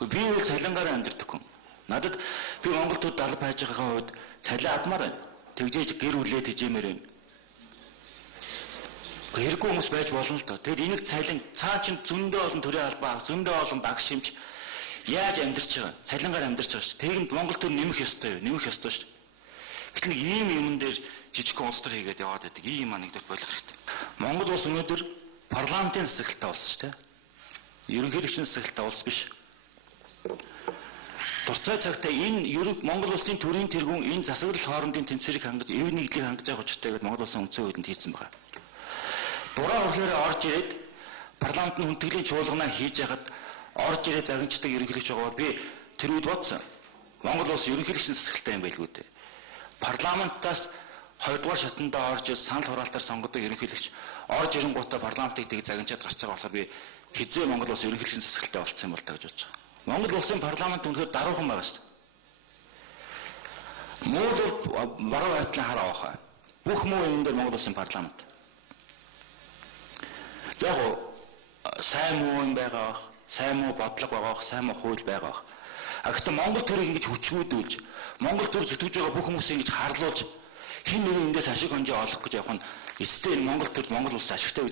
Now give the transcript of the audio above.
Би бол цалингаар амьдардаг хүн. Надад би Монгол төр далд хайж байгаагийн үед цалин авмаар байна. Тэгжээж гэр бүлээ тэжээмээр байна. Хэрэггүй хүмүүс байж болно л доо. Тэгэхээр энийг цалин цаа чин зөндөө олон төрийн албаа, зөндөө олон баг шимж яаж амьдарч байгаа? Цалингаар амьдарч байгаа шүү. Тэгэнд Монгол төр нэмэх ёстой юу? Нэмэх ёстой шүү. Гэтэл нэг ийм юмн дээр жижиг улс төр хийгээд яваад байдаг. Ийм нэгдэл болох хэрэгтэй. Монгол улс өнөөдөр парламентын засаглалтаа болсон шүү дээ. Ерөнхийлөгчийн засаглалтаа улс биш. Турцай цагтаа энэ Монгол улсын төрийн тэргүүн энэ засаглал хоорондын тэнцвэрийг хангаж, эв нэгдлийг хангаж явах учиртай гэдээ Монгол улсын үндсэн хуулинд хийсэн байна. Буруу хөрөөр орж ирээд парламентын хүндэтгэлийн чуулганаа хийж яхад орж ирээд загинчдаг ерөнхийлөгч байгаа би тэр үед бодсон. Монгол улс ерөнхийлөгчийн засаглалтай юм байлгүй дээ. Парламентаас 2 дугаар шатандаа орж санал хураалтаар сонгодог ерөнхийлөгч орж ирэнгуутаа парламентыг тийг загинчаад гарч байгаа болохоор би хизээ Монгол улс ерөнхийлөгчийн засаглалтай болцсон юм бол таа гэж бодож байгаа. Монгол улсын парламент үнэхээр даруухан байгаа шүү дээ. Муу баруун байдлын хараа авах. Бүх муу юм дээр Монгол улсын парламент. Яг сайн муу юм байгаа, сайн муу бодлого байгаа, сайн муу хууль байгаа. Гэхдээ Монгол төрийг ингэж хүчгүүдүүлж, Монгол төр зүтгэж байгаа бүх хүмүүсийг ингэж харлуулж, хин нэгэн эндээс ашиг хонжоо олох гэж явах нь эцэстээ Монгол төр Монгол улс ашигтай